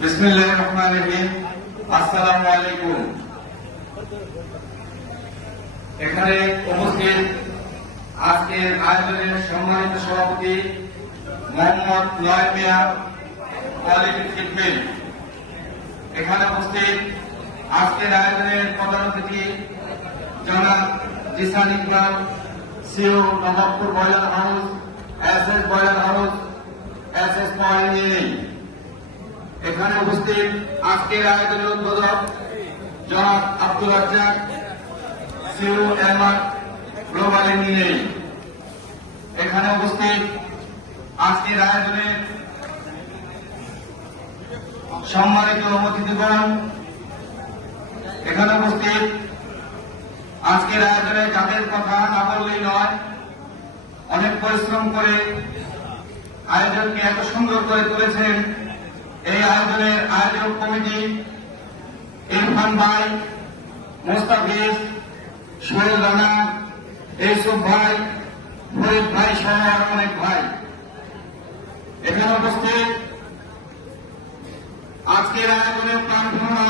বিসমিল্লাহির রহমানির রহিম। আসসালামু আলাইকুম। এখানে উপস্থিত আজকের আয়োজনের সম্মানিত সভাপতি মোহাম্মদ নয় মিয়া কোয়ালিটি ট্রিটমেন্ট, এখানে উপস্থিত আজকের আয়োজনের প্রধান অতিথি জনাব Zisan Iqbal, CEO Nawabpur boiler house, SS boiler house, SS point. এখানে উপস্থিত আজকের আয়োজনের উদ্বোধক জনাব Abdul Razzak, CEO MR global engineering. এখানে উপস্থিত আজকের আয়োজনের সম্মানিত অতিথিগণ, এখানে উপস্থিত আজকের আয়োজনে যাদের কথা না বললেই নয়, অনেক পরিশ্রম করে আয়োজনকে এত সুন্দর করে তুলেছেন এই আয়োজনের আয়োজক কমিটি ইরফান ভাই, মোস্তাফিজ, সোহেল রানা, ইউসুফ ভাই, ফরিদ ভাই সহ আরো অনেক ভাই। এখানে উপস্থিত আজকের আয়োজনের প্রাণপ্রণা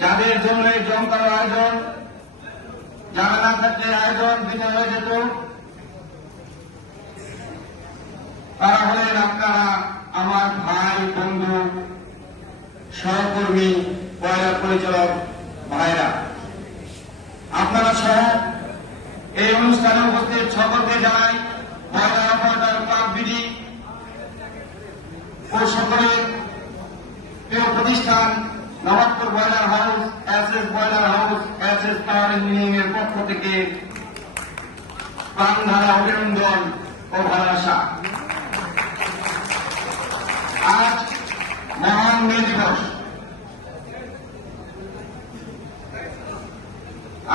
যাদের জন্য এই জমকার আয়োজন, যারা না থাকলে আয়োজন ভিন্ন হয়ে যেত, তারা হলেন আপনারা আমার ভাই, বন্ধু, সহকর্মী, বয়লার পরিচালক ভাইরা। আপনারা সহ এই অনুষ্ঠানে উপস্থিত সকলকে জানাই বয়লার অপারেটর ক্লাব বিডি ও সকলের প্রিয় প্রতিষ্ঠান Nawabpur boiler house, SS boiler house, SS power engineering এর পক্ষ থেকে প্রাণঢালা অভিনন্দন ও ভালোবাসা। আজ মহান মে দিবস।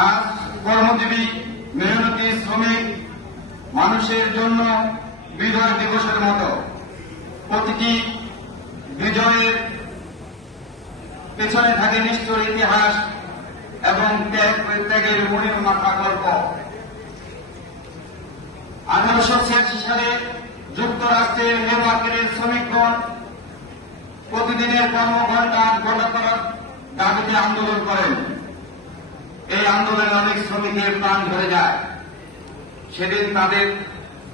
আজ কর্মজীবী, মেহনতি, শ্রমিক মানুষের জন্য বিজয় দিবসের মতো। প্রতিটি বিজয়ের পেছনে থাকে নিষ্ঠুর ইতিহাস এবং ত্যাগের মহিমা গল্প। 1886 সালে যুক্তরাষ্ট্রের নিউ মার্কেটের শ্রমিকগণ প্রতিদিনের কর্মঘণ্টা ঘটা করার দাবিতে আন্দোলন করেন। এই আন্দোলনে অনেক শ্রমিকের প্রাণ ধরে যায়। সেদিন তাদের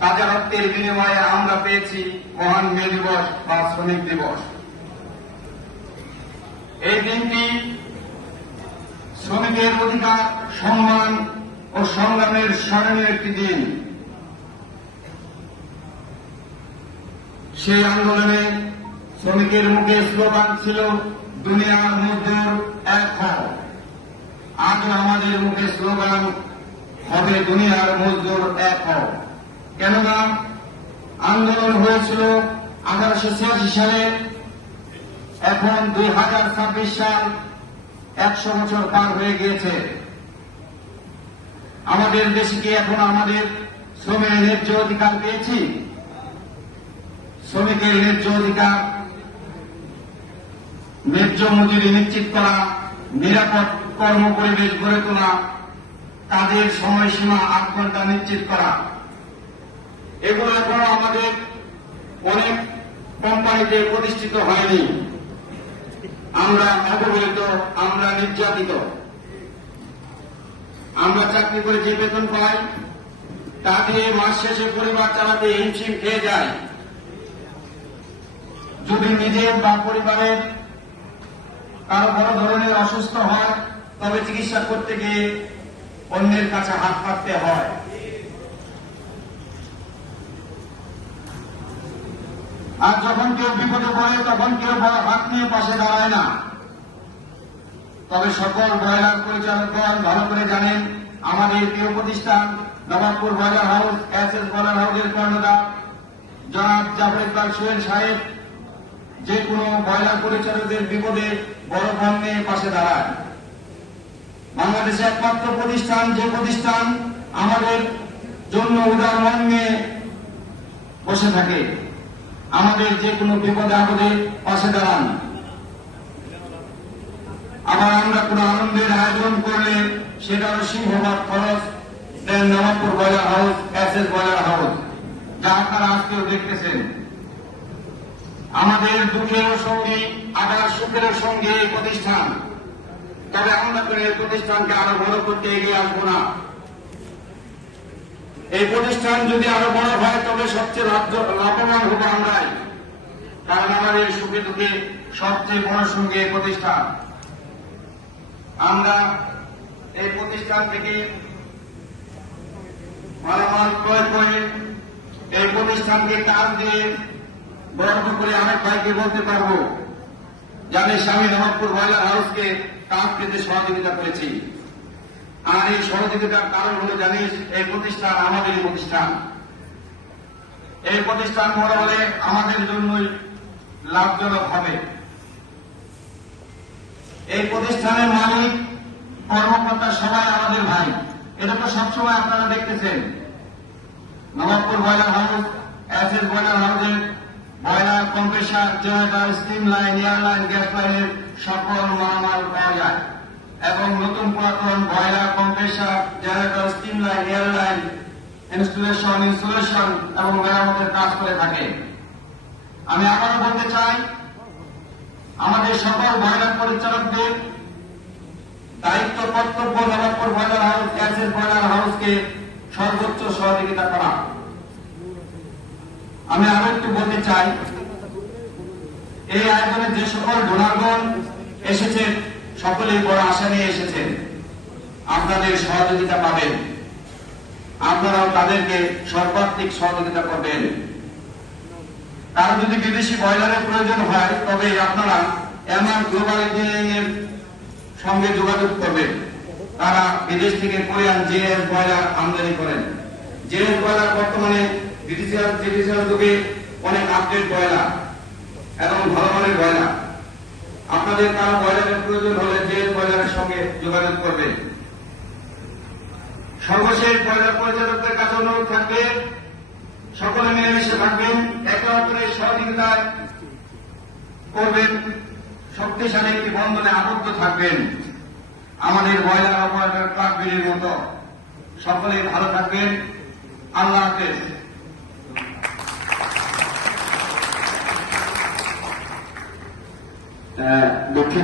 তাজা রক্তের বিনিময়ে আমরা পেয়েছি মহান মে দিবস বা শ্রমিক দিবস। এই দিনটি শ্রমিকের অধিকার, সম্মান ও সংগ্রামের স্মরণীয় একটি দিন। সেই আন্দোলনে শ্রমিকের মুখে স্লোগান ছিল দুনিয়ার মজদুর এক হও। আজও আমাদের মুখে স্লোগান হবে দুনিয়ার মজদুর এক হও। কেননা আন্দোলন হয়েছিল 1886 সালে, এখন 2026 সাল, 100 বছর পার হয়ে গিয়েছে। আমাদের দেশে কি এখন আমাদের শ্রমের ন্যায্য অধিকার পেয়েছি? শ্রমিকের ন্যায্য অধিকার, ন্যায্য মজুরি নিশ্চিত করা, নিরাপদ কর্ম পরিবেশ গড়ে তোলা, কাজের সময়সীমা 8 ঘন্টা নিশ্চিত করা, এগুলো এখনো আমাদের অনেক কোম্পানিতে প্রতিষ্ঠিত হয়নি। আমরা অবহেলিত, আমরা নির্যাতিত। আমরা চাকরি করে যে বেতন পাই তা দিয়ে মাস শেষে পরিবার চালাতে হিমশিম খেয়ে যায়। যদি নিজের বা পরিবারের কারো বড় ধরনের অসুস্থ হয় তবে চিকিৎসা করতে গিয়ে অন্যের কাছে হাত পাততে হয়। আর যখন কেউ বিপদে পড়ে তখন কেউ হাত নিয়ে পাশে দাঁড়ায় না। তবে সকল বয়লার পরিচালকগণ ভালো করে জানেন আমাদের প্রিয় প্রতিষ্ঠান Nawabpur boiler house, SS boiler হাউসের কর্ণধার জনাব জাফর ইকবাল সোহেল সাহেব যে কোনো বয়লার পরিচালকদের বিপদে বড় ফোন নিয়ে পাশে দাঁড়ায়। বাংলাদেশে একমাত্র প্রতিষ্ঠান যে প্রতিষ্ঠান আমাদের জন্য উদার মন নিয়ে বসে থাকে, আমাদের যে কোনো বিপদে আপদে পাশে দাঁড়ান। আবার আমরা কোনো আনন্দের আয়োজন করলে সেটারও সিংহভাগ খরচ দেন Nawabpur boiler house, SS boiler house, যা আপনারা আজকেও দেখতেছেন। আমাদের দুঃখেরও সঙ্গী আবার সুখেরও সঙ্গী এই প্রতিষ্ঠান। তবে আমরা করে এই প্রতিষ্ঠানকে আরো বড় করতে এগিয়ে আসবো না। এই প্রতিষ্ঠান যদি আরো বড় হয় তবে সবচেয়ে লাভবান হবো আমরাই, কারণ আমাদের সুখে দুঃখে সবচেয়ে বড় সঙ্গী এই প্রতিষ্ঠান। আমরা এই প্রতিষ্ঠান থেকে মালামাল ক্রয় করে এই প্রতিষ্ঠানকে কাজ দিয়ে গর্ব করে অনেক ভাইকে বলতে পারবো যে আমি স্বামী নবাবপুর ব্রয়লার হাউসকে কাজ পেতে সহযোগিতা করেছি। আর এই সহযোগিতার কারণ হলো জানিস, এই প্রতিষ্ঠান আমাদেরই প্রতিষ্ঠান। এই প্রতিষ্ঠান বড় হলে আমাদের জন্যই লাভজনক হবে। এই প্রতিষ্ঠানের মালিক কর্মকর্তা সবাই আমাদের ভাই, এটা তো সবসময় আপনারা দেখতেছেন। Nawabpur boiler house, SS boiler হাউসের boiler, compressor, generator, steam line, airline, gas লাইনের সকল মালামাল পাওয়া যায় এবং নতুন পুরাতন boiler, compressor, generator, steam line, airline installation এবং মেরামতের কাজ করে থাকে। আমি আবারও বলতে চাই, আমাদের সকল ব্রয়লার পরিচালকদের দায়িত্ব কর্তব্য Nawabpur boiler house, SS boiler হাউসকে সর্বোচ্চ সহযোগিতা করা। আমি আরো একটু বলতে চাই, এই আয়োজনে যে সকল ডোনারগণ এসেছেন সকলেই বড় আশা নিয়ে এসেছেন, আপনাদের সহযোগিতা পাবেন। আপনারাও তাদেরকে সর্বাত্মিক সহযোগিতা করবেন। কারণ যদি বিদেশি ব্রয়লারের প্রয়োজন হয় তবে আপনারা এমআর গ্লোবাল ইঞ্জিনিয়ারিং এর সঙ্গে যোগাযোগ করবেন। তারা বিদেশ থেকে কোরিয়ান জেএস ব্রয়লার আমদানি করেন। জেএস ব্রয়লার বর্তমানে ব্রিটিশিয়াল যুগে অনেক আপডেট ব্রয়লার এবং ভালো মানের ব্রয়লার। আপনাদের কারো ব্রয়লারের প্রয়োজন হলে জেএস ব্রয়লারের সঙ্গে যোগাযোগ করবেন। সর্বশেষ ব্রয়লার পরিচালকদের কাছে অনুরোধ থাকবে, সকলে মিলেমিশে থাকবেন, একে অপরের সহযোগিতায় করবেন, শক্তিশালী একটি বন্ধনে আবদ্ধ থাকবেন। আমাদের ব্রয়লার অপারেটর কাঠবিড়ির মতো সকলেই ভালো থাকবেন। আল্লাহ হাফেজ। দক্ষিণ